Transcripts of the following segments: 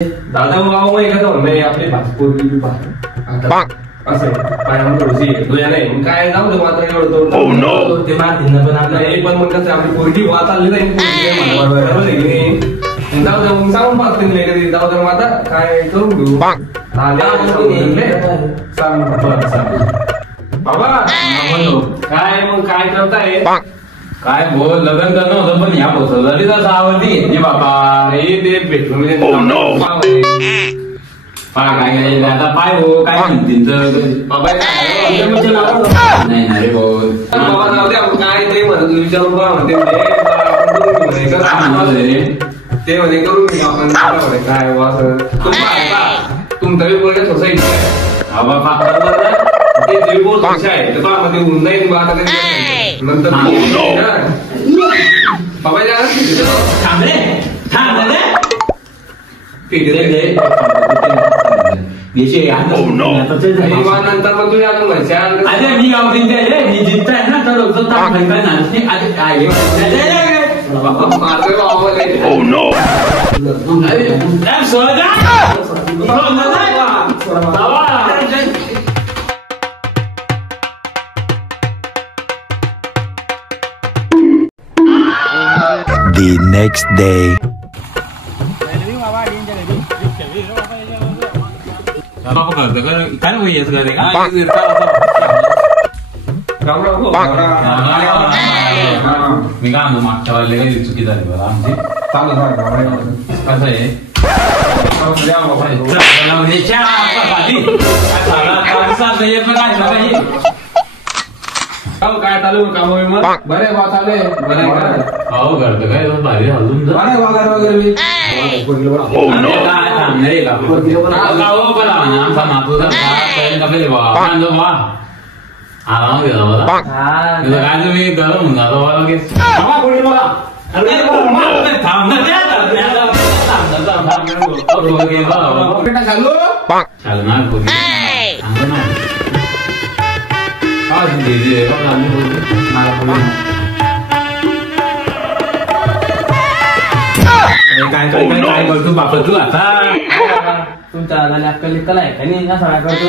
दादा मग कसं नाही आपली भाजपोरगी असं तुझ्या नाही काय जाऊ दे मात्र एवढं ते मारतील पण आपल्या पण मग कसं आपली पोरगी वाद चालली नाही जाऊ दे मग सांगून पाहते नाही जाऊ दे मग आता काय करून घेऊ बाबा काय मग काय करताय काय बोल लग्न करणं होतं पण ह्या पोचवली तर आवडती घेतली बाबा हे ते बेडरूम काय आता पाय हो काय म्हणतील बाबा नाही ना रे बोल बाबा जाऊ दे आपण काय ते म्हणत विचारून बघा म्हणते ते म्हणे करून घेऊ आपण काय असं तुमचा बोलण्या सोसायटी हा बाबा ते रिपोर्ट आहे त्यामध्ये होऊन जाईल नंतर बाबा नंतर मग तुम्ही अजून अरे मी गावठी मी जिंकताय ना The next day. काय होईस घरी मी काय म्हणतो मागच्या वाले काही चुकी झाली बरं आमची कसं आहे काय चालू काम बरे बा चालू बरे हो करतो काय भारी हलून वगैरे आमचा नातू आराम गेला मला काय तुम्ही गरम होऊन जातो मला लगेच काय काय करतो बापा तू आता तुमच्या दादाला अक्कल कला आहे का नाही असा करतो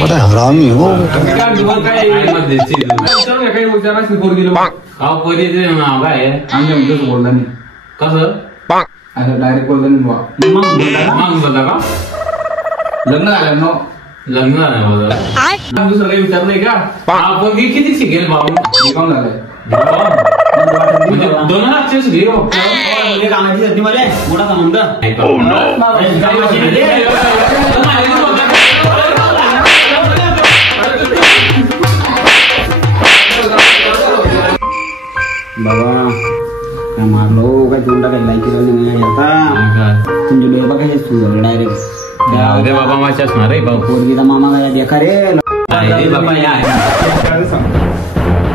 What a haraami ho. काय आमच्या बोलला नाही कसं असं डायरेक्ट बोलतो मग बोलता का लग्न झालं ना लग्न झालं दुसरं काही विचार नाही का आपण किती शिकेल भाऊ काम झालंय म्हणजे 2 लाख घेऊ कामाची संधी मला मोठा संबंध बाबा काय मारलो काय तोंडा काय लायकी नाही आता तुमचे डोळे बघा हे सुरू डायरेक्ट अरे बाबा माझ्या असणार आहे भाऊ पोरगीचा मामा काय देखा रे बाबा या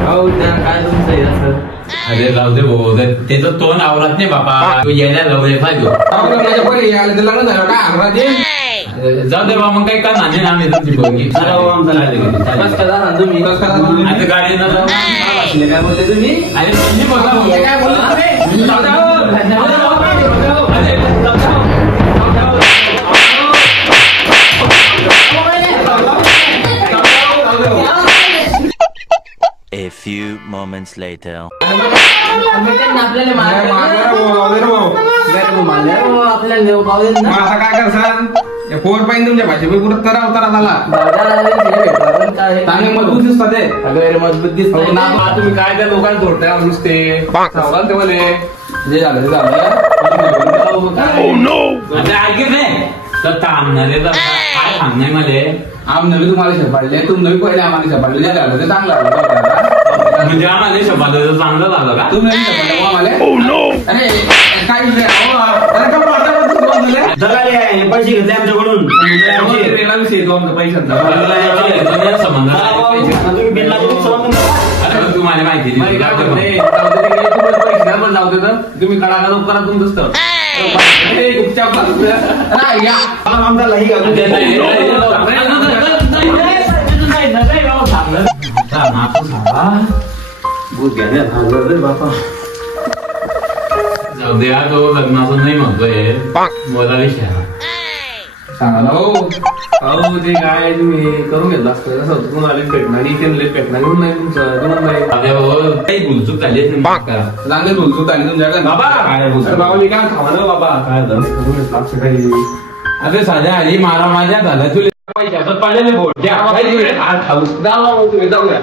काय तुमचं अरे जाऊ दे भाऊ त्याचं तोंड आवडत नाही बाबा तू यायला जाऊ दे पाहिजे लग्न झालं काय जाऊ दे बाबा मग काही का नाही आम्ही तुमची पोरगी तुम्ही आता गाडीनं काय बोलते तुम्ही अरे तुम्ही बघा काय बोलतो A few moments later. आता काय करसान पोट पाहिजे तुमच्या भाषे पुरत करा उतारा झाला चांगले मजबूत दिसतात ते मजबूत दिसत तुम्ही काय त्या लोकांना जोडताय नुसते सांगाल ते मले जे झालं ते झालं ऐकत नाही तर थांबणार काय थांबणार मध्ये आमने बी तुम्हाला शपाडले तुम्ही बी पहिले आम्हाला शपाडले जे झालं ते चांगलं झालं म्हणजे आम्हाला शपालं चांगलं झालं का तुम्ही शपाडले आम्हाला अरे काय पैसे घेतले आमच्याकडून तुम्हाला माहिती तुम्ही कडा करा तुमचं आमचा नातू सांगा भूत घ्या रे बापा. जाऊ द्या तो लग्नाचं नाही म्हणतोय मला विषय सांगा हो ते काय तुम्ही करून घेतलं असतं कसं होतं तुम्हाला पेटणारी ते पेटणारी म्हणून नाही तुमचं तुम्हाला नाही. काही भुलचूक झाली चांगली भुलचूक झाली तुमच्याकडे बाबा बाबा मी काय खावा ना बाबा काय झालं करून घेतलं असं काही. अरे साध्या आली मारा माझ्या झाला तुला पैशाचं पाहिजे बोट खाऊ तुम्ही जाऊया.